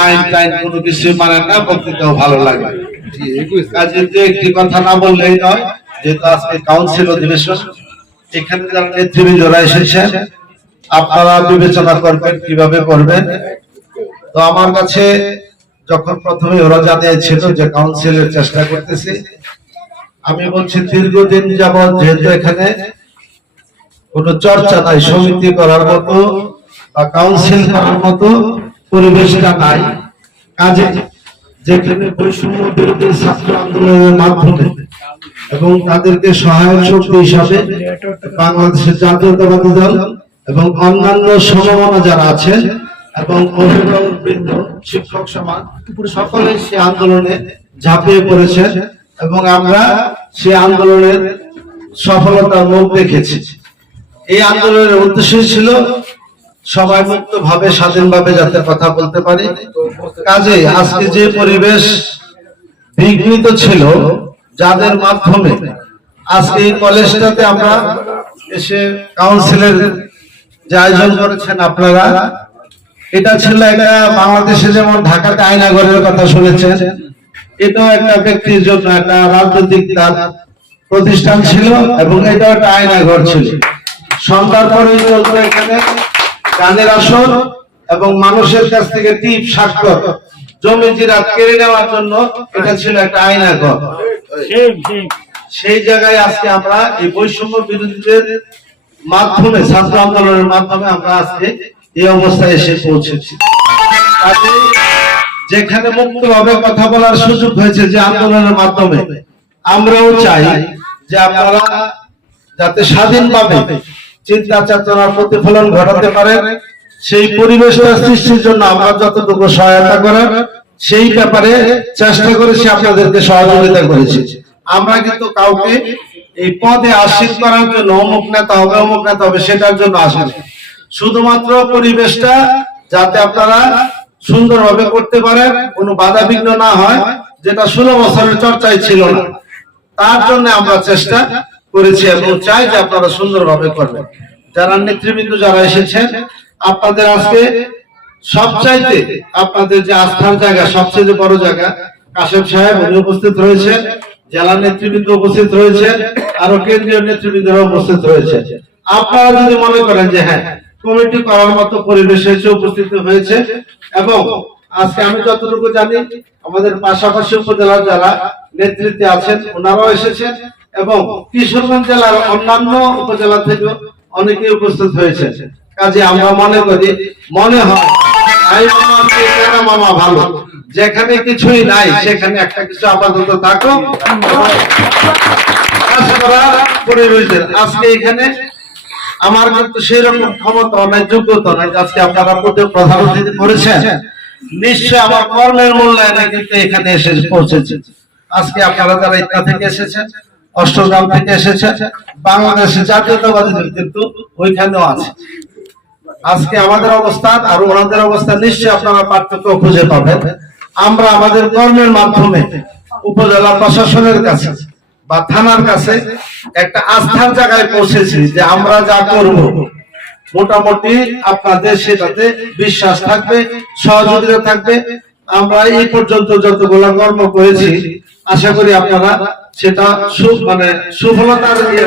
আইন টাইন কোনো কিছু মানে না বক্তৃতাও ভালো লাগে যে একটি কথা না বললেই নয় যেহেতু আজকে কাউন্সিল অধিবেশন, এখানে যারা নেতৃবৃন্দরা এসেছেন, আপনারা বিবেচনা করবেন, কীভাবে করবেন। তো আমার কাছে যখন প্রথমে ওরা জানিয়েছিল যে কাউন্সিলের চেষ্টা করতেছি, আমি বলছি দীর্ঘদিন যাবৎ যেহেতু এখানে কোনো চর্চা নাই, সমিতি করার মতো বা কাউন্সিল করার মতো পরিবেশটা নাই। কাজে যেখানে বৈষম্য বিরোধী ছাত্র আন্দোলনের মাধ্যমে এবং তাদেরকে সহায়ক শক্তি হিসাবে বাংলাদেশের জাতীয়তাবাদী দল এবং অন্যান্য সমমনা যারা আছেন এবং অভিভাবক বৃন্দ শিক্ষক সমাজ, সকলে সে আন্দোলনে ঝাঁপিয়ে পড়েছেন এবং আমরা সে আন্দোলনের সফলতার মুখ দেখেছি। এই আন্দোলনের উদ্দেশ্য ছিল সবাই মুক্ত ভাবে স্বাধীনভাবে যাতে কথা বলতে পারি। কাজে আজকে যে পরিবেশ বিঘ্নিত ছিল, যাদের মাধ্যমে আজকে এই কলেজটাতে আমরা এসে কাউন্সিলের যে আয়োজন করেছেন আপনারা, এটা ছিল একটা বাংলাদেশে যেমন ঢাকাতে আয়নাঘরের কথা শুনেছেন, এটাও একটা ব্যক্তির জন্য একটা রাজনৈতিক তার প্রতিষ্ঠান ছিল এবং এটাও একটা আয়নাঘর ছিল। সন্ধ্যার পরে চলতো এখানে। গানের আসর এবং মানুষের কাছ থেকে টিপ স্বাক্ষর জমি জিরাত কেড়ে নেওয়ার জন্য এটা ছিল একটা আয়নাঘর সেই জায়গায় আজকে আমরা এই বৈষম্য বিরোধীদের মাধ্যমে ছাত্র আন্দোলনের মাধ্যমে আমরা আজকে এই অবস্থায় এসে পৌঁছেছি। যেখানে মুক্তভাবে কথা বলার সুযোগ হয়েছে যে আন্দোলনের মাধ্যমে আমরাও চাই যে আপনারা যাতে স্বাধীনভাবে চিন্তা চেতনার প্রতিফলন ঘটাতে পারে। সেই পরিবেশটা সৃষ্টির জন্য আমরা যতটুকু সহায়তা করার সেই ব্যাপারে চেষ্টা করেছি আপনাদেরকে সহযোগিতা করেছি। আমরা কিন্তু কাউকে এই পদে আসীন করার জন্য অমুক নেতা হবে, অমুক নেতা হবে, সেটার জন্য আসেনি শুধুমাত্র পরিবেশটা যাতে আপনারা সুন্দরভাবে করতে পারেন, কোনো বাধা বিঘ্ন না হয়, যেটা ষোলো বছরের চর্চায় ছিল না। তার জন্য আমরা চেষ্টা করেছি এবং চাই যে আপনারা সুন্দরভাবে করবেন। যারা নেতৃবৃন্দ যারা এসেছেন, আপনাদের আজকে সবচাইতে আপনাদের যে আস্থার জায়গা সবচেয়ে বড় জায়গা, কাশেম সাহেব উনি উপস্থিত রয়েছেন, জেলা নেতৃবৃন্দ উপস্থিত রয়েছে আরও কেন্দ্রীয় নেতৃবৃন্দরা উপস্থিত রয়েছে আপনারা যদি মনে করেন যে হ্যাঁ কমিটি করার মতো পরিবেশ হয়েছে উপস্থিত হয়েছে এবং আজকে আমি যতটুকু জানি, আমাদের পাশাপাশি উপজেলার যারা নেতৃত্বে আছেন, ওনারাও এসেছেন এবং কিশোরগঞ্জ জেলার অন্যান্য উপজেলা থেকে অনেকে উপস্থিত হয়েছে কাজে আমরা মনে করি, মনে হয় ভালো। যেখানে কিছুই নাই, সেখানে একটা কিছু আপাতত থাকো। আজকে এখানে আমার কিন্তু সেই রকম ক্ষমতা নাই, যোগ্যতা নাই, আজকে আপনারা প্রধান অতিথি করেছেন। নিশ্চয় আমার কর্মের মূল্যায়নে কিন্তু এখানে এসে পৌঁছেছে। আজকে আপনারা যারা ইত্যা থেকে এসেছেন, অষ্টগ্রাম থেকে এসেছেন বাংলাদেশের জাতীয়তাবাদী কিন্তু ওইখানেও আছে। আজকে আমাদের অবস্থান আর ওনাদের অবস্থান নিশ্চয়ই আপনারা পার্থক্য খুঁজে পাবেন। আমরা আমাদের কর্মের মাধ্যমে উপজেলা প্রশাসনের কাছে বা থানার কাছে একটা আস্থার জায়গায় পৌঁছেছি যে আমরা যা করব মোটামুটি আপনাদের সেটাতে বিশ্বাস থাকবে, সহযোগিতা থাকবে আমরা এই পর্যন্ত যতগুলো কর্ম করেছি, আশা করি আপনারা সেটা মানে সুফলতার ইয়ে।